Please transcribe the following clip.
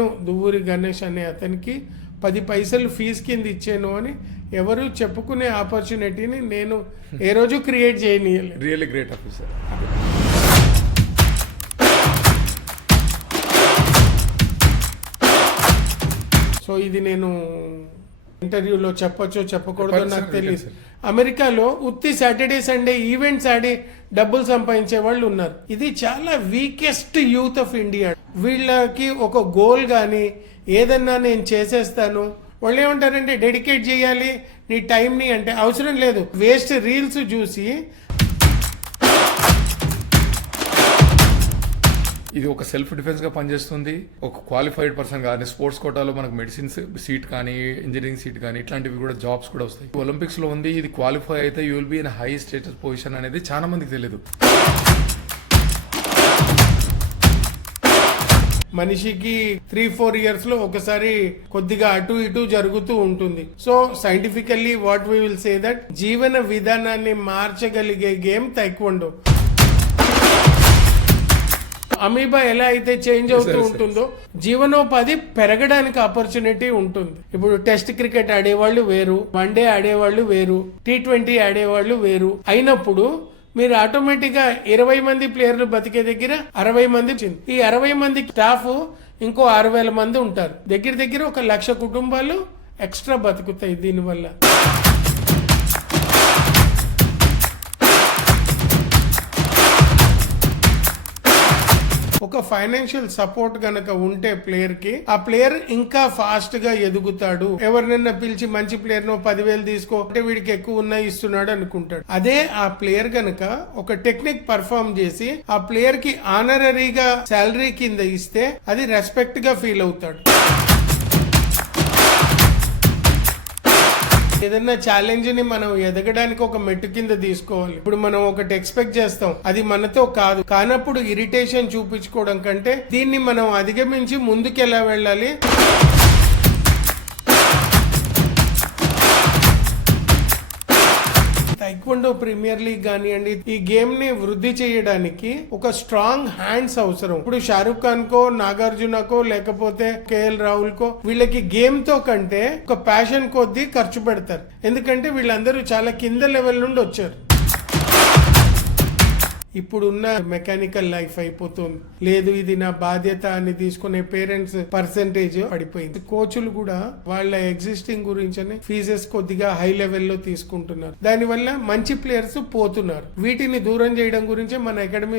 నేను దువ్వూరి గణేష్ అనే అతనికి పది పైసలు ఫీజు కింద ఇచ్చాను అని ఎవరు చెప్పుకునే ఆపర్చునిటీని నేను ఏ రోజు క్రియేట్ చేయనీయలేదు. రియల్లీ గ్రేట్ ఆఫీసర్ సో ఇది నేను ఇంటర్వ్యూలో చెప్పొచ్చో చెప్పకూడదో నాకు తెలియదు అమెరికాలో ఉత్తి సాటర్డే సండే ఈవెంట్స్ ఆడి డబ్బులు సంపాదించే వాళ్ళు ఉన్నారు. ఇది చాలా వీకెస్ట్ యూత్ ఆఫ్ ఇండియా వీళ్ళకి ఒక గోల్ కానీ ఏదన్నా నేను చేసేస్తాను. వాళ్ళు ఏమంటారంటే డెడికేట్ చేయాలి. నీ టైంని అంటే అవసరం లేదు. వేస్ట్ రీల్స్ చూసి ఇది ఒక సెల్ఫ్ డిఫెన్స్గా పనిచేస్తుంది. ఒక క్వాలిఫైడ్ పర్సన్ కానీ స్పోర్ట్స్ కోటాలో మనకు మెడిసిన్స్ సీట్ కానీ ఇంజనీరింగ్ సీట్ కానీ ఇట్లాంటివి కూడా జాబ్స్ కూడా వస్తాయి. ఒలింపిక్స్లో ఉంది. ఇది క్వాలిఫై అయితే you will be in high status position అనేది చాలా మందికి తెలియదు మనిషికి త్రీ ఫోర్ ఇయర్స్లో ఒకసారి కొద్దిగా అటు ఇటు జరుగుతూ ఉంటుంది. So scientifically what we will say that జీవన విధానాన్ని మార్చగలిగే గేమ్ తైక్వండో అమీబా ఎలా అయితే చేంజ్ అవుతూ ఉంటుందో జీవనోపాధి పెరగడానికి ఆపర్చునిటీ ఉంటుంది. ఇప్పుడు టెస్ట్ క్రికెట్ ఆడేవాళ్ళు వేరు వన్ డే ఆడేవాళ్ళు వేరు టీ ట్వంటీ ఆడేవాళ్ళు వేరు. అయినప్పుడు మీరు ఆటోమేటిక్గా ఇరవై మంది ప్లేయర్లు బతికే దగ్గర అరవై మంది. ఈ అరవై మంది స్టాఫ్ ఇంకో ఆరు వేల మంది ఉంటారు. దగ్గర దగ్గర ఒక లక్ష కుటుంబాలు ఎక్స్ట్రా బతుకుతాయి దీనివల్ల. ఒక ఫైనాన్షియల్ సపోర్ట్ గనక ఉంటే ప్లేయర్కి ఆ ప్లేయర్ ఇంకా ఫాస్ట్గా ఎదుగుతాడు. ఎవరినైనా పిలిచి మంచి ప్లేయర్ నో పదివేలు తీసుకో అంటే వీడికి ఎక్కువ ఉన్నాయి ఇస్తున్నాడు అనుకుంటాడు. అదే ఆ ప్లేయర్ గనక ఒక టెక్నిక్ పర్ఫామ్ చేసి ఆ ప్లేయర్కి ఆనరరీగా శాలరీ కింద ఇస్తే అది రెస్పెక్ట్గా ఫీల్ అవుతాడు. ఏదైనా ఛాలెంజ్ని మనం ఎదగడానికి ఒక మెట్టు కింద తీసుకోవాలి. ఇప్పుడు మనం ఒకటి ఎక్స్పెక్ట్ చేస్తాం. అది మనతో కాదు. కానప్పుడు ఇరిటేషన్ చూపించుకోవడం కంటే దీన్ని మనం అధిగమించి ముందుకు ఎలా వెళ్ళాలి? తైక్వండో ప్రీమియర్ లీగ్ కానివ్వండి ఈ గేమ్ని వృద్ధి చేయడానికి ఒక స్ట్రాంగ్ హ్యాండ్స్ అవసరం. ఇప్పుడు షారుఖ్ ఖాన్ కో నాగార్జునకో లేకపోతే కేఎల్ రాహుల్ కో వీళ్ళకి గేమ్తో కంటే ఒక ప్యాషన్ కొద్దీ ఖర్చు పెడతారు. ఎందుకంటే వీళ్ళందరూ చాలా కింద లెవెల్ నుండి వచ్చారు. ఇప్పుడున్న మెకానికల్ లైఫ్ అయిపోతుంది. లేదు ఇది నా బాధ్యత అని తీసుకునే పేరెంట్స్ పర్సంటేజ్ పడిపోయింది. కోచ్లు కూడా వాళ్ళ ఎగ్జిస్టింగ్ గురించి ఫీజెస్ కొద్దిగా హై లెవెల్లో తీసుకుంటున్నారు. దానివల్ల మంచి ప్లేయర్స్ పోతున్నారు. వీటిని దూరం చేయడం గురించి మన అకాడమీస్